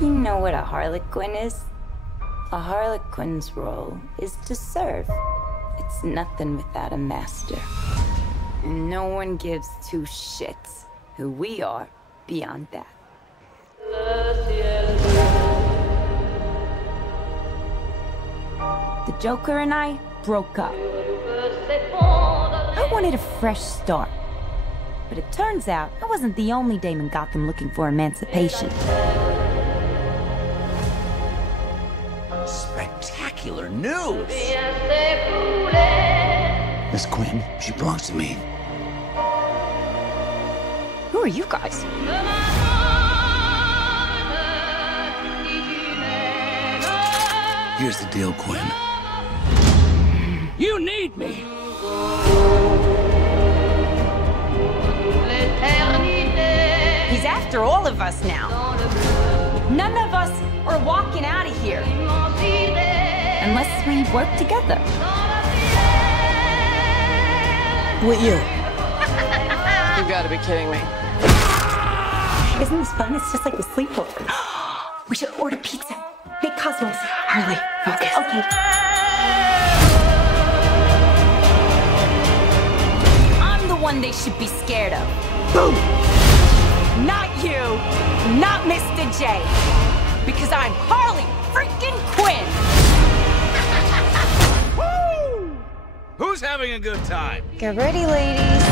You know what a harlequin is? A harlequin's role is to serve. It's nothing without a master. And no one gives two shits who we are beyond that. The Joker and I broke up. I wanted a fresh start. But it turns out I wasn't the only dame in Gotham looking for emancipation. Spectacular news! Miss Quinn, she belongs to me. Who are you guys? Here's the deal, Quinn. You need me! He's after all of us now. None of us are walking out of here. Unless we work together. With you. You gotta be kidding me. Isn't this fun? It's just like a sleepover. We should order pizza. Make Cosmos. Harley, focus. Okay. I'm the one they should be scared of. Boom! Not you, not Mr. J. Because I'm Harley freaking Quinn. Woo! Who's having a good time? Get ready, ladies.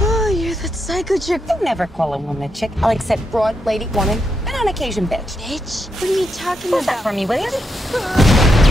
Oh, you're that psycho chick. I never call a woman a chick. I'll accept broad, lady, woman, and on occasion bitch. Bitch? What are you talking What's that about? for me, will you?